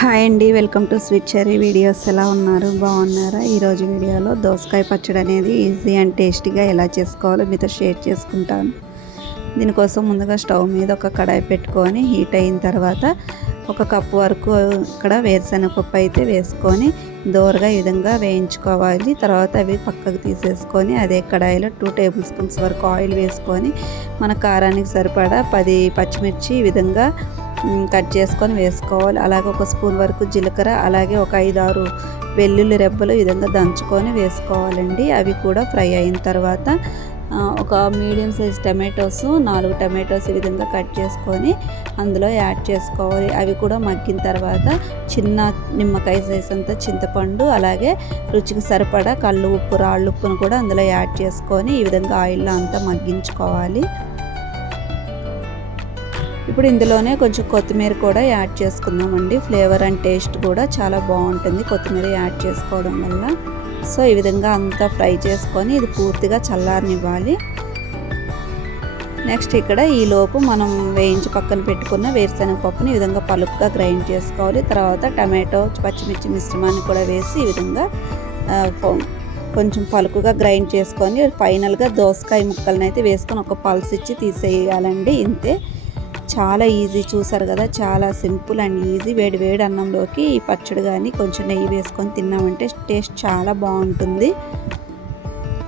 Hi అండి welcome to sweet cherry videos. ఎలా ఉన్నారు? బాగున్నారా? ఈరోజు వీడియోలో దోసకాయ పచ్చడి అనేది ఈజీ అండ్ టేస్టీగా ఎలా చేసుకోవాలో మీతో షేర్ చేసుకుంటాను. దీనికోసం ముందుగా స్టవ్ మీద ఒక కడాయి పెట్టుకొని హీట్ అయిన తర్వాత ఒక కప్పు వరకు ఇక్కడ వేరుశనగపప్పు అయితే వేసుకొని దోరగా ఈ విధంగా వేయించుకోవాలి. తర్వాత అవి పక్కకు తీసేసుకొని అదే కడాయిలో టూ టేబుల్ స్పూన్స్ వరకు ఆయిల్ వేసుకొని మన కారానికి సరిపడా పది పచ్చిమిర్చి ఈ విధంగా కట్ చేసుకొని వేసుకోవాలి. అలాగే ఒక స్పూన్ వరకు జీలకర్ర అలాగే ఒక ఐదు ఆరు వెల్లుల్లి రెబ్బలు ఈ విధంగా దంచుకొని వేసుకోవాలండి. అవి కూడా ఫ్రై అయిన తర్వాత ఒక మీడియం సైజ్ టమాటోస్ నాలుగు టమాటోస్ ఈ విధంగా కట్ చేసుకొని అందులో యాడ్ చేసుకోవాలి. అవి కూడా మగ్గిన తర్వాత చిన్న నిమ్మకాయ సైజ్ అంతా చింతపండు అలాగే రుచికి సరిపడా కళ్ళు ఉప్పు రాళ్ళు ఉప్పును కూడా అందులో యాడ్ చేసుకొని ఈ విధంగా ఆయిల్లో అంతా మగ్గించుకోవాలి. ఇప్పుడు ఇందులోనే కొంచెం కొత్తిమీర కూడా యాడ్ చేసుకుందామండి. ఫ్లేవర్ అండ్ టేస్ట్ కూడా చాలా బాగుంటుంది కొత్తిమీర యాడ్ చేసుకోవడం వల్ల. సో ఈ విధంగా అంతా ఫ్రై చేసుకొని ఇది పూర్తిగా చల్లారనివ్వాలి. నెక్స్ట్ ఇక్కడ ఈ లోపు మనం వేయించి పక్కన పెట్టుకున్న వేరుశనగ పప్పుని ఈ విధంగా పలుపుగా గ్రైండ్ చేసుకోవాలి. తర్వాత టమాటో పచ్చిమిర్చి మిశ్రమాన్ని కూడా వేసి ఈ విధంగా కొంచెం పలుకుగా గ్రైండ్ చేసుకొని ఫైనల్గా దోసకాయ ముక్కలను అయితే వేసుకొని ఒక పల్స్ ఇచ్చి తీసేయాలండి ఇంతే. చాలా ఈజీ చూసారు కదా చాలా సింపుల్ అండ్ ఈజీ వేడి వేడి అన్నంలోకి ఈ పచ్చడి కానీ కొంచెం నెయ్యి వేసుకొని తిన్నామంటే టేస్ట్ చాలా బాగుంటుంది.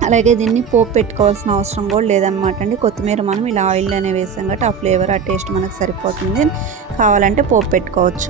అలాగే దీన్ని పోపు పెట్టుకోవాల్సిన అవసరం కూడా లేదనమాట అండి. కొత్తిమీర మనం ఇలా ఆయిల్లోనే వేసాం కాబట్టి ఆ ఫ్లేవర్ ఆ టేస్ట్ మనకు సరిపోతుంది. కావాలంటే పోపు పెట్టుకోవచ్చు.